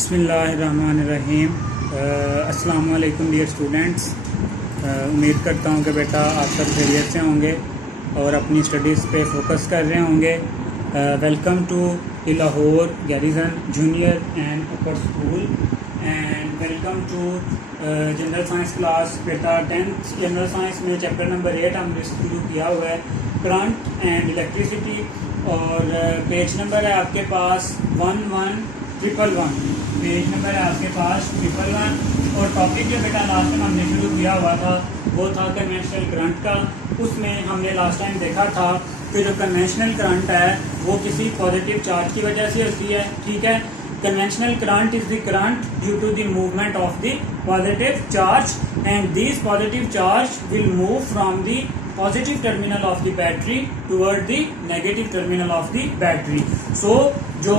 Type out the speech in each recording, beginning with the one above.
बिस्मिल्लाहिर्रहमानिर्रहीम। अस्सलाम वालेकुम डियर स्टूडेंट्स। उम्मीद करता हूँ कि बेटा आप सब खैरियत से होंगे और अपनी स्टडीज़ पे फोकस कर रहे होंगे। Welcome to Lahore garrison junior and upper school and welcome to general science class. बेटा 10th जनरल साइंस में चैप्टर नंबर 8 हमने शुरू किया हुआ है, करंट एंड इलेक्ट्रिसिटी, और पेज नंबर है आपके पास 1111। पेज नंबर है आपके पास 1111 और टॉपिक जो बेटा लास्ट टाइम हमने शुरू किया हुआ था वो था कन्वेंशनल करंट का। उसमें हमने लास्ट टाइम देखा था कि जो कन्वेंशनल करंट है वो किसी पॉजिटिव चार्ज की वजह से होती है। ठीक है, conventional current is the current due to the movement of the positive charge, and these positive charge will move from the positive terminal of the battery toward the negative terminal of the battery. So जो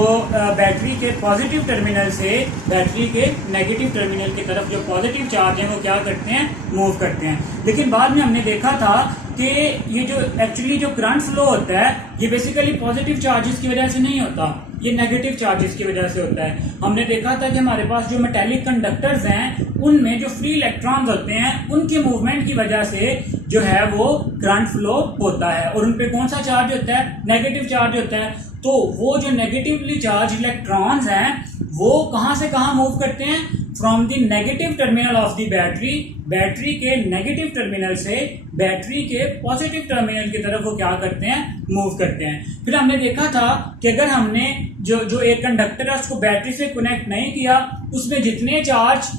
battery के positive terminal से battery के negative terminal की तरफ जो positive charge है वो क्या करते हैं, मूव करते हैं। लेकिन बाद में हमने देखा था कि ये जो एक्चुअली जो करंट फ्लो होता है ये बेसिकली पॉजिटिव चार्जेस की वजह से नहीं होता, ये नेगेटिव चार्जेस की वजह से होता है। हमने देखा था कि हमारे पास जो मेटेलिक कंडक्टर्स हैं उनमें जो फ्री इलेक्ट्रॉन्स होते हैं उनके मूवमेंट की वजह से जो है वो करंट फ्लो होता है, और उन पे कौन सा चार्ज होता है, नेगेटिव चार्ज होता है। तो वो जो नेगेटिवली चार्ज इलेक्ट्रॉन्स हैं वो कहां से कहां मूव करते हैं, from the negative terminal of the battery, battery के नेगेटिव टर्मिनल से बैटरी के पॉजिटिव टर्मिनल की तरफ वो क्या करते हैं, मूव करते हैं। फिर हमने देखा था कि अगर हमने जो एक कंडक्टर है उसको बैटरी से कनेक्ट नहीं किया, उसमें जितने चार्ज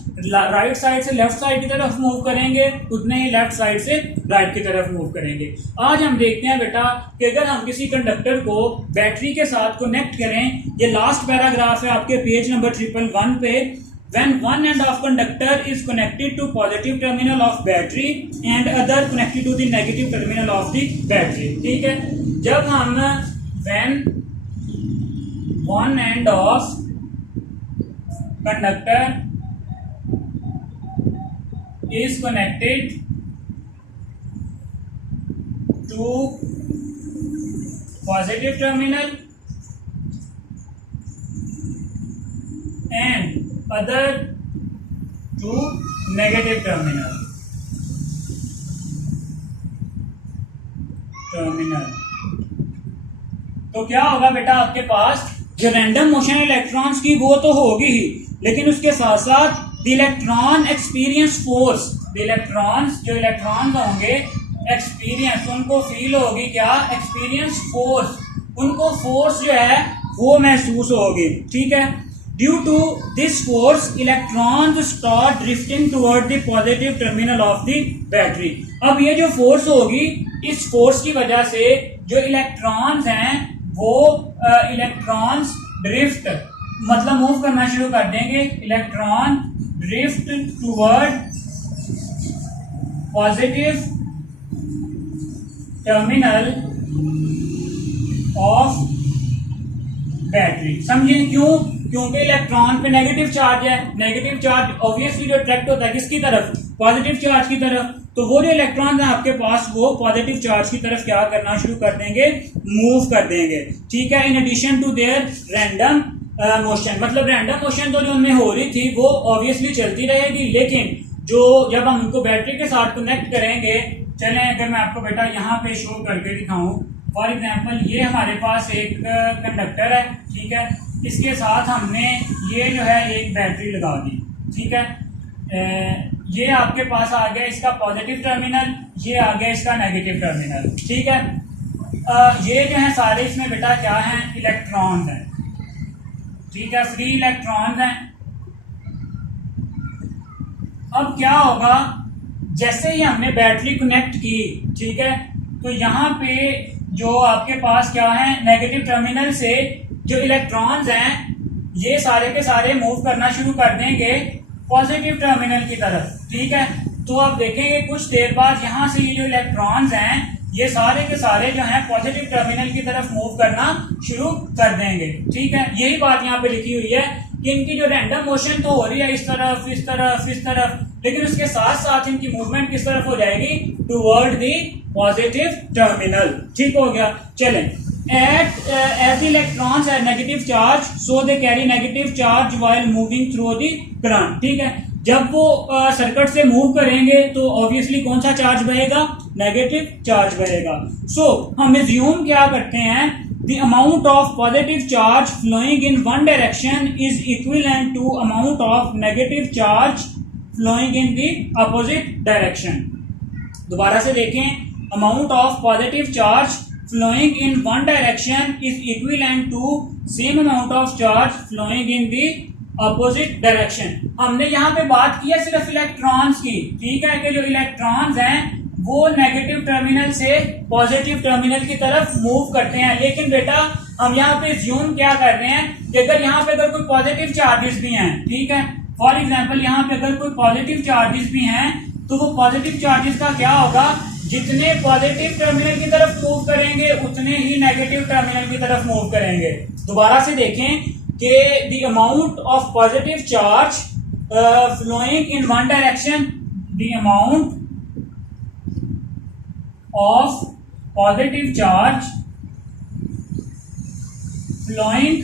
राइट साइड से लेफ्ट साइड की तरफ मूव करेंगे उतने ही लेफ्ट साइड से राइट की तरफ मूव करेंगे। आज हम देखते हैं बेटा कि अगर हम किसी कंडक्टर को बैटरी के साथ कनेक्ट करें, ये लास्ट पैराग्राफ है आपके पेज नंबर 1111 पे। When one end of conductor is connected to positive terminal of battery and other connected to the negative terminal of the battery, ठीक है। जब हम when one end of conductor is connected to positive terminal and other to negative terminal, तो क्या होगा बेटा, आपके पास जो रैंडम मोशन इलेक्ट्रॉन्स की वो तो होगी ही, लेकिन उसके साथ साथ the electron experience force, the electrons जो इलेक्ट्रॉन्स होंगे एक्सपीरियंस, उनको फील होगी क्या, एक्सपीरियंस फोर्स, उनको फोर्स जो है वो महसूस होगी। ठीक है, Due to this force, electrons start drifting toward the positive terminal of the battery. अब ये जो फोर्स होगी, इस फोर्स की वजह से जो इलेक्ट्रॉन्स हैं वो इलेक्ट्रॉन्स ड्रिफ्ट मतलब मूव करना शुरू कर देंगे। Electron drift toward positive terminal of battery. समझिए क्यों, क्योंकि इलेक्ट्रॉन पे नेगेटिव चार्ज है, नेगेटिव चार्ज ऑब्वियसली जो अट्रैक्ट होता है किसकी तरफ, पॉजिटिव चार्ज की तरफ। तो वो जो इलेक्ट्रॉन है आपके पास वो पॉजिटिव चार्ज की तरफ क्या करना शुरू कर देंगे, मूव कर देंगे। ठीक है, in addition to their random motion, मतलब रैंडम मोशन तो जो उनमें हो रही थी वो ऑब्वियसली चलती रहेगी, लेकिन जो जब हम उनको बैटरी के साथ कनेक्ट करेंगे, चलें अगर मैं आपको बेटा यहाँ पे शो करके दिखाऊं, फॉर एग्जाम्पल ये हमारे पास एक कंडक्टर है, ठीक है, इसके साथ हमने ये जो है एक बैटरी लगा दी। ठीक है, ये आपके पास आ गया इसका पॉजिटिव टर्मिनल, ये आ गया इसका नेगेटिव टर्मिनल। ठीक है, ये जो है सारे इसमें बेटा क्या है, इलेक्ट्रॉन्स हैं। ठीक है, फ्री इलेक्ट्रॉन्स हैं। अब क्या होगा, जैसे ही हमने बैटरी कनेक्ट की, ठीक है, तो यहाँ पे जो आपके पास क्या है, नेगेटिव टर्मिनल से जो इलेक्ट्रॉन्स हैं ये सारे के सारे मूव करना शुरू कर देंगे पॉजिटिव टर्मिनल की तरफ। ठीक है, तो आप देखेंगे कुछ देर बाद यहाँ से ये जो इलेक्ट्रॉन्स हैं ये सारे के सारे जो हैं पॉजिटिव टर्मिनल की तरफ मूव करना शुरू कर देंगे। ठीक है, यही बात यहाँ पे लिखी हुई है कि इनकी जो रैंडम मोशन तो हो रही है इस तरफ इस तरफ इस तरफ, लेकिन उसके साथ साथ इनकी मूवमेंट किस तरफ हो जाएगी, टुवर्ड द पॉजिटिव टर्मिनल। ठीक हो गया। चलें as the electrons have negative charge so they carry negative charge while moving through the current। ठीक है, जब वो सर्किट से मूव करेंगे तो ऑब्वियसली कौन सा चार्ज बहेगा, नेगेटिव चार्ज बहेगा। सो हम एज्यूम क्या करते हैं, the amount of positive charge flowing in one direction is equivalent to amount of negative charge flowing in the opposite direction। दोबारा से देखें, amount of positive charge flowing in one direction is equivalent to same amount of charge flowing in the opposite direction। हमने यहाँ पे बात की है सिर्फ इलेक्ट्रॉन्स की, ठीक है, कि जो इलेक्ट्रॉन्स हैं वो नेगेटिव टर्मिनल से पॉजिटिव टर्मिनल की तरफ मूव करते हैं। लेकिन बेटा हम यहाँ पे ज्यूम क्या कर रहे हैं कि अगर यहाँ पे अगर कोई पॉजिटिव चार्जेस भी हैं, ठीक है, फॉर एग्जांपल यहाँ पे अगर कोई पॉजिटिव चार्जेस भी हैं तो वो पॉजिटिव चार्जेस का क्या होगा, जितने पॉजिटिव टर्मिनल की तरफ मूव करेंगे उतने ही नेगेटिव टर्मिनल की तरफ मूव करेंगे। दोबारा से देखें कि the amount of positive charge flowing in one direction, the amount of positive charge flowing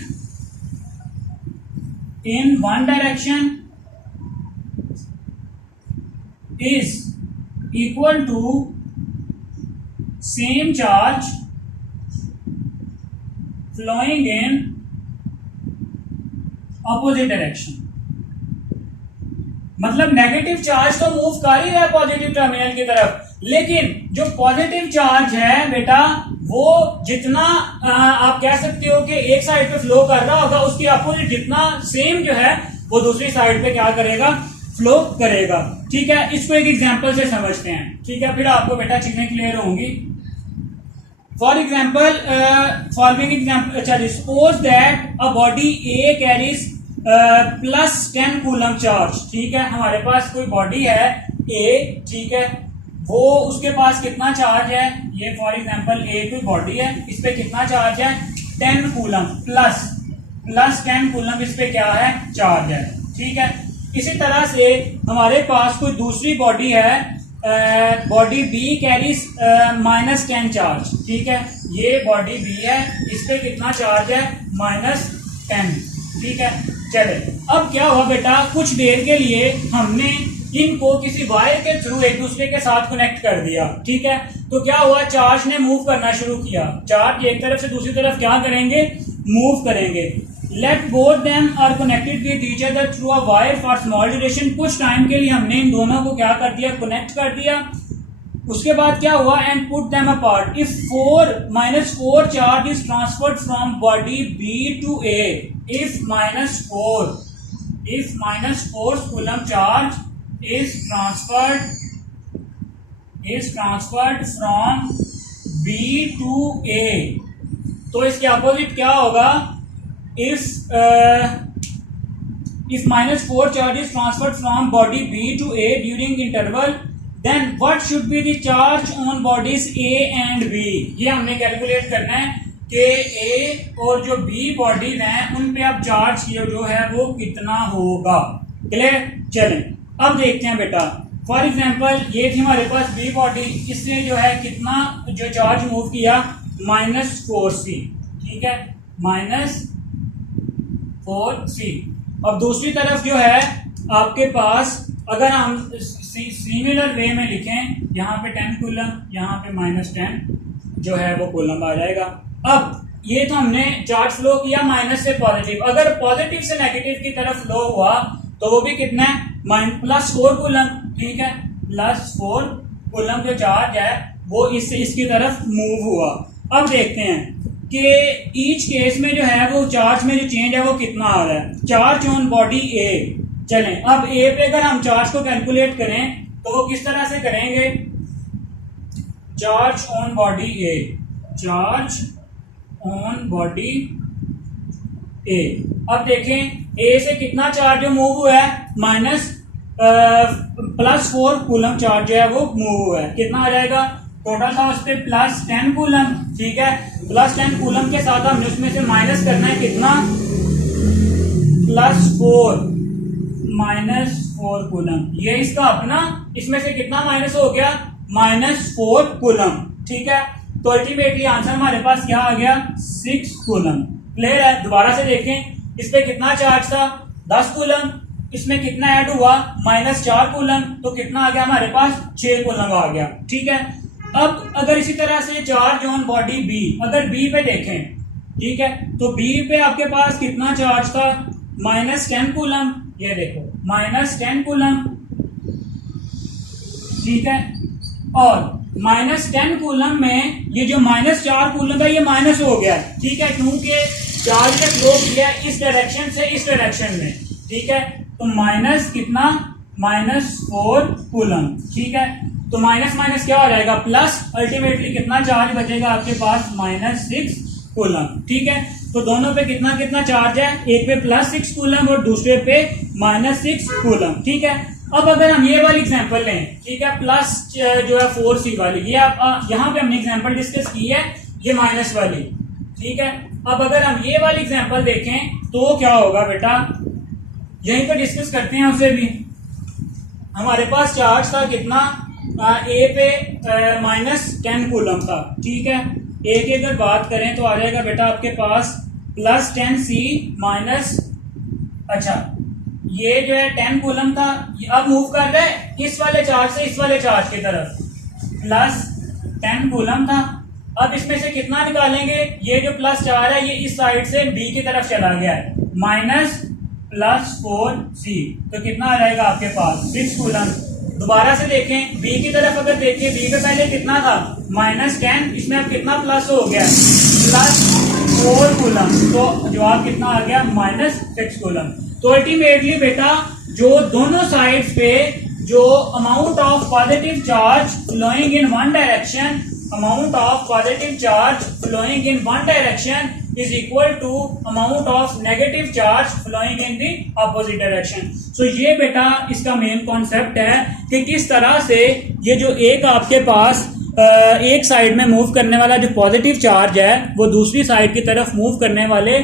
in one direction is equal to same charge flowing in opposite direction। मतलब नेगेटिव चार्ज तो move कर ही रहा है पॉजिटिव टर्मिनल की तरफ, लेकिन जो positive charge है बेटा वो जितना आप कह सकते हो कि एक साइड पे फ्लो कर रहा होगा उसके अपोजिट जितना सेम जो है वो दूसरी साइड पे क्या करेगा, फ्लो करेगा। ठीक है, इसको एक एग्जांपल से समझते हैं, ठीक है, फिर आपको बेटा चीजें क्लियर होंगी। फॉर एग्जांपल फॉलोइंग एग्जांपल, अच्छा, suppose that a body A carries +10 coulomb charge. ठीक है, हमारे पास कोई बॉडी है ए, ठीक है, वो उसके पास कितना चार्ज है, ये फॉर एग्जांपल ए कोई बॉडी है, इस पे कितना चार्ज है, 10 कूलम प्लस 10 कूलम इस पे क्या है, चार्ज है। ठीक है, इसी तरह से हमारे पास कोई दूसरी बॉडी है, बॉडी बी कैरीज -10 चार्ज। ठीक है, ये बॉडी बी है, इस पे कितना चार्ज है, -10। ठीक है, चले, अब क्या हुआ बेटा, कुछ देर के लिए हमने इनको किसी वायर के थ्रू एक दूसरे के साथ कनेक्ट कर दिया। ठीक है, तो क्या हुआ, चार्ज ने मूव करना शुरू किया, चार्ज एक तरफ से दूसरी तरफ क्या करेंगे, मूव करेंगे। Let both them are connected with each other through a wire for small duration. कुछ टाइम के लिए हमने इन दोनों को क्या कर दिया, कनेक्ट कर दिया। उसके बाद क्या हुआ, and put them apart. If -4 charge is transferred from body B to A, if -4 coulomb charge is transferred from B to A, तो इसके अपोजिट क्या होगा, if -4 charge is transferred from body B to A during interval, then what should be the charge on bodies A and B। ये हमने calculate करना है कि A और जो B बॉडीज हैं उन पे अब चार्ज जो है वो कितना होगा। क्लियर, चलें अब देखते हैं बेटा। फॉर एग्जांपल ये थी हमारे पास बी बॉडी, इसने जो है कितना जो चार्ज मूव किया, -4c। ठीक है, -4c। अब दूसरी तरफ जो है आपके पास, अगर हम सिमिलर वे में लिखें, यहाँ पे 10 कूलम, यहाँ पे -10 जो है वो कूलम आ जाएगा। अब ये तो हमने चार्ज फ्लो किया माइनस से पॉजिटिव, अगर पॉजिटिव से नेगेटिव की तरफ फ्लो हुआ तो वो भी कितना है, +4 कूलम। ठीक है, +4 कूलम जो चार्ज है वो इससे इसकी तरफ मूव हुआ। अब देखते हैं कि ईच केस में जो है वो चार्ज में जो चेंज है वो कितना आ रहा है। चार्ज ऑन बॉडी ए, चलें अब ए पे अगर हम चार्ज को कैलकुलेट करें तो वो किस तरह से करेंगे, charge on body A, charge on body A. अब देखें ए से कितना चार्ज जो मूव हुआ है, +4 कूलम चार्ज जो है वो मूव हुआ है, कितना आ जाएगा, टोटल था उस पर +10 कूलम। ठीक है, +10 कूलम के साथ हमने उसमें से माइनस करना है कितना, -4 कूलम। ये इसका अपना, इसमें से कितना माइनस हो गया, -4 कूलम। ठीक है, तो अल्टीमेटली आंसर हमारे पास क्या आ गया 6 कूलम। क्लियर है? दोबारा से देखें, इस पे कितना चार्ज था 10 कूलम, इसमें कितना ऐड हुआ -4 कूलम, तो कितना आ गया हमारे पास 6 कूलम आ गया। ठीक है, अब अगर इसी तरह से चार्ज ऑन बॉडी बी, अगर बी पे देखें, ठीक है, तो बी पे आपके पास कितना चार्ज था -10 कूलम, ये देखो -10 कूलम। ठीक है, और -10 कूलम में ये जो -4 कूलम है ये माइनस हो गया। ठीक है, क्योंकि चार्ज ने फ्लो किया इस डायरेक्शन से इस डायरेक्शन में। ठीक है, तो माइनस कितना -4 कूलम। ठीक है, तो माइनस माइनस क्या हो जाएगा प्लस, अल्टीमेटली कितना चार्ज बचेगा आपके पास -6 कूलम। ठीक है, तो दोनों पे कितना कितना चार्ज है, एक पे +6 कूलम और दूसरे पे -6 कूलम। ठीक है, अब अगर हम ये वाली एग्जांपल लें, ठीक है, प्लस जो है 4C वाली, ये यहाँ पे हमने एग्जांपल डिस्कस की है, ये माइनस वाली। ठीक है, अब अगर हम ये वाली एग्जांपल देखें तो क्या होगा बेटा, यहीं पे डिस्कस करते हैं उसे भी। हमारे पास चार्ज था कितना, ए पे -10 कूलम था। ठीक है, ए की अगर बात करें तो आ जाएगा बेटा आपके पास +10C माइनस, अच्छा ये जो है 10 कूलम था, अब मूव कर रहा है इस वाले चार्ज से इस वाले चार्ज की तरफ, +10 कूलम था। अब इसमें से कितना निकालेंगे, ये जो +4 है ये इस साइड से बी की तरफ चला गया है, -+4C, तो कितना आ जाएगा आपके पास 6 कूलम। दोबारा से देखें, बी की तरफ अगर देखें, बी पे पहले कितना था -10, इसमें अब कितना प्लस हो गया +4 कूलम, तो जवाब कितना आ गया -6 कूलम। तो अल्टीमेटली बेटा जो दोनों साइड्स पे जो amount of positive charge flowing in one direction, amount of positive charge flowing in one direction is equal to amount of negative charge flowing in the opposite direction। so ये बेटा इसका main concept है कि किस तरह से ये जो एक आपके पास एक साइड में मूव करने वाला जो पॉजिटिव चार्ज है वो दूसरी साइड की तरफ मूव करने वाले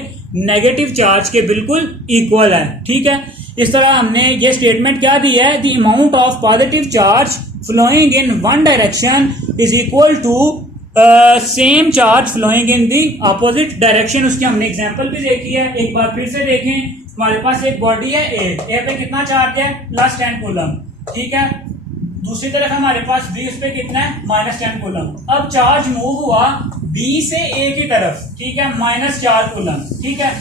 नेगेटिव चार्ज के बिल्कुल इक्वल है। ठीक है, इस तरह हमने ये स्टेटमेंट क्या दी है, the amount of positive charge flowing in one direction is equal to same charge flowing in the opposite direction. उसकी हमने एग्जांपल भी देखी है, एक बार फिर से देखें। हमारे पास एक बॉडी है ए पे कितना चार्ज है +10 कूलम। ठीक है, दूसरी तरफ हमारे पास बी, उस पे कितना है -10 कूलम। अब चार्ज मूव हुआ बी से ए की तरफ, ठीक है, -4 कूलम। ठीक है,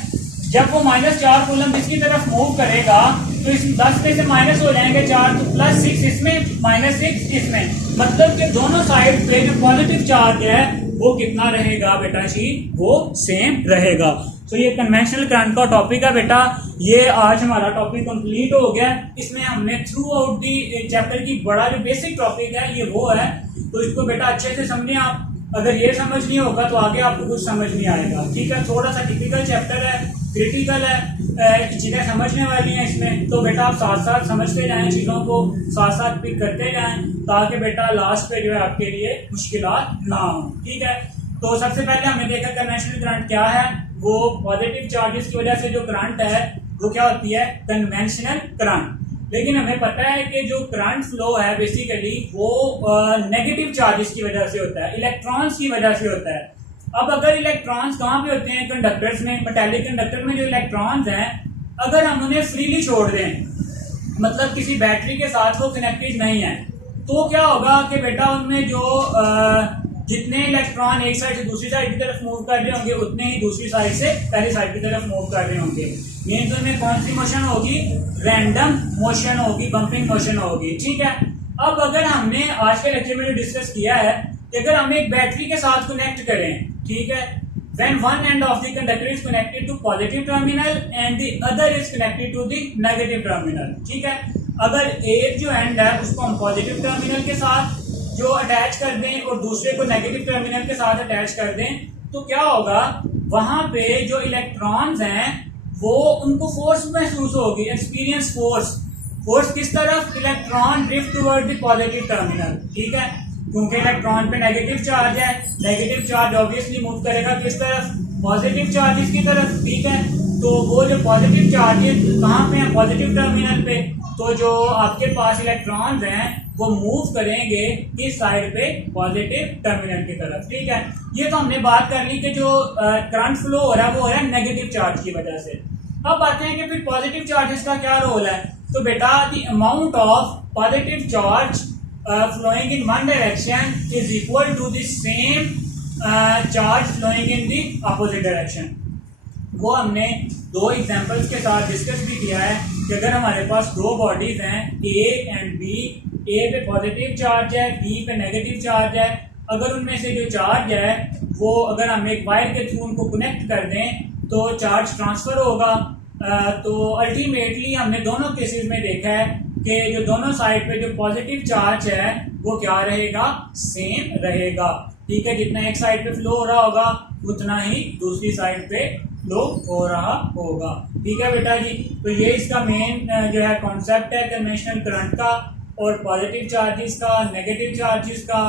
जब वो -4 कूलम इसकी तरफ मूव करेगा तो इस 10 में से माइनस हो जाएंगे 4, तो +6 इसमें -6 इसमें, मतलब कि दोनों साइड पे जो पॉजिटिव चार्ज है वो कितना रहेगा बेटा जी, वो सेम रहेगा। तो ये कन्वेंशनल करंट का टॉपिक है बेटा, ये आज हमारा टॉपिक कंप्लीट हो गया। इसमें हमने थ्रू आउट दी चैप्टर की बड़ा जो बेसिक टॉपिक है ये वो है, तो इसको बेटा अच्छे से समझें आप। अगर ये समझ नहीं होगा तो आगे आपको कुछ समझ नहीं आएगा। ठीक है, थोड़ा सा टिपिकल चैप्टर है, क्रिटिकल है, चीजें समझने वाली हैं इसमें, तो बेटा आप साथ साथ समझते जाएं, चीजों को साथ साथ पिक करते जाएं, ताकि बेटा लास्ट पे जो है आपके लिए मुश्किलात ना हो। ठीक है, तो सबसे पहले हमने देखा कन्वेंशनल करंट क्या है, वो पॉजिटिव चार्जेस की वजह से जो करंट है वो क्या होती है, कन्वेंशनल करंट। लेकिन हमें पता है कि जो करंट फ्लो है बेसिकली वो नेगेटिव चार्जेस की वजह से होता है, इलेक्ट्रॉन्स की वजह से होता है। अब अगर इलेक्ट्रॉन्स कहाँ पे होते हैं, कंडक्टर्स में, मेटालिक कंडक्टर में जो इलेक्ट्रॉन्स हैं अगर हम उन्हें फ्रीली छोड़ दें, मतलब किसी बैटरी के साथ वो कनेक्टेड नहीं है, तो क्या होगा कि बेटा उनमें जो जितने इलेक्ट्रॉन एक साइड से दूसरी साइड की तरफ मूव कर रहे होंगे उतने ही दूसरी साइड से पहली साइड की तरफ मूव कर रहे होंगे। मीन तो इनमें कौन सी मोशन होगी, रैंडम मोशन होगी, बम्पिंग मोशन होगी। ठीक है, अब अगर हमने आज के लेक्चर में जो डिस्कस किया है कि अगर हम एक बैटरी के साथ कनेक्ट करें, ठीक है, when one end of the conductor is connected to positive terminal and the other is connected to the negative terminal। ठीक है, अगर एक जो एंड है उसको हम पॉजिटिव टर्मिनल के साथ जो अटैच कर दें और दूसरे को नेगेटिव टर्मिनल के साथ अटैच कर दें, तो क्या होगा, वहां पे जो इलेक्ट्रॉन्स हैं वो उनको फोर्स महसूस होगी, एक्सपीरियंस फोर्स। फोर्स किस तरफ, electron drift toward the positive terminal. ठीक है, क्योंकि इलेक्ट्रॉन पे नेगेटिव चार्ज है, नेगेटिव चार्ज ऑब्वियसली मूव करेगा किस तरफ, पॉजिटिव चार्ज की तरफ। ठीक है, तो वो जो पॉजिटिव चार्जेस कहाँ पे हैं, पॉजिटिव टर्मिनल पे, तो जो आपके पास इलेक्ट्रॉन्स हैं वो मूव करेंगे किस साइड पे, पॉजिटिव टर्मिनल की तरफ। ठीक है, ये तो हमने बात कर ली कि जो करंट फ्लो हो रहा है वो हो रहा है नेगेटिव चार्ज की वजह से। अब आते हैं कि फिर पॉजिटिव चार्जेस का क्या रोल है। तो बेटा the amount of positive charge flowing in one direction is equal to the same charge flowing in the opposite direction। वो हमने दो एग्जांपल्स के साथ डिस्कस भी किया है कि अगर हमारे पास दो बॉडीज हैं ए एंड बी, ए पे पॉजिटिव चार्ज है, बी पे नेगेटिव चार्ज है, अगर उनमें से जो चार्ज है वो अगर हम एक वायर के थ्रू उनको कनेक्ट कर दें तो चार्ज ट्रांसफर होगा। तो अल्टीमेटली हमने दोनों केसेस में देखा है कि जो दोनों साइड पे जो पॉजिटिव चार्ज है वो क्या रहेगा, सेम रहेगा। ठीक है, जितना एक साइड पे फ्लो हो रहा होगा उतना ही दूसरी साइड पे फ्लो हो रहा होगा। ठीक है बेटा जी, तो ये इसका मेन जो है कॉन्सेप्ट है कन्वेंशनल करंट का और पॉजिटिव चार्जेस का, नेगेटिव चार्जेस का,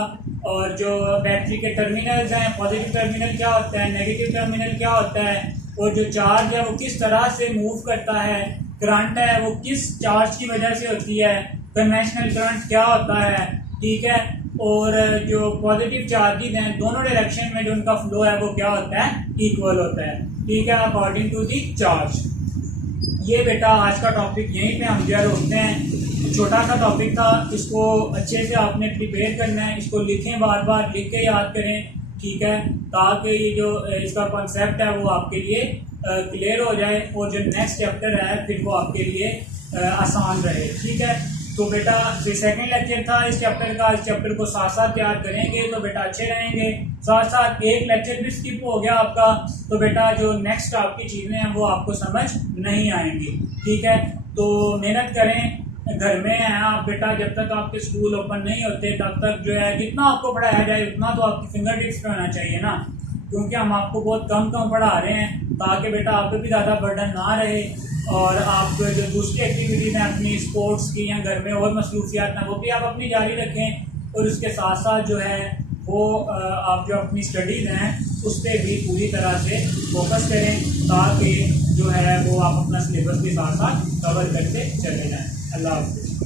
और जो बैटरी के टर्मिनल्स हैं, पॉजिटिव टर्मिनल क्या होता है, नेगेटिव टर्मिनल क्या होता है, और जो चार्ज है वो किस तरह से मूव करता है, करंट है वो किस चार्ज की वजह से होती है, कन्वेंशनल करंट क्या होता है। ठीक है, और जो पॉजिटिव चार्जेस हैं दोनों डायरेक्शन में जो उनका फ्लो है वो क्या होता है, इक्वल होता है। ठीक है, अकॉर्डिंग टू दी चार्ज। ये बेटा आज का टॉपिक यहीं पे हम जो रोकते हैं। छोटा सा टॉपिक था, इसको अच्छे से आपने प्रिपेयर करना है, इसको लिखें, बार बार लिख के याद करें। ठीक है, ताकि ये जो इसका कॉन्सेप्ट है वो आपके लिए क्लियर हो जाए और जो नेक्स्ट चैप्टर है फिर वो आपके लिए आसान रहे। ठीक है, तो बेटा जो सेकंड लेक्चर था इस चैप्टर का, इस चैप्टर को साथ साथ याद करेंगे तो बेटा अच्छे रहेंगे। साथ साथ एक लेक्चर भी स्किप हो गया आपका तो बेटा जो नेक्स्ट आपकी चीज़ें हैं वो आपको समझ नहीं आएंगी। ठीक है, तो मेहनत करें, घर में हैं आप बेटा, जब तक आपके स्कूल ओपन नहीं होते तब तक जो है जितना आपको पढ़ाया जाए उतना तो आपकी फिंगर टिप्स पे होना चाहिए ना, क्योंकि हम आपको बहुत कम पढ़ा रहे हैं ताकि बेटा आप पे भी ज़्यादा बर्डन ना रहे और आप जो दूसरी एक्टिविटीज़ हैं अपनी स्पोर्ट्स की या घर में और मसरूफियात हैं वो भी आप अपनी जारी रखें और उसके साथ साथ जो है वो आप जो अपनी स्टडीज़ हैं उस पर भी पूरी तरह से फोकस करें ताकि जो है वो आप अपना सिलेबस के साथ साथ कवर करते चले जाएँ। अल्लाह हाफ़िज़।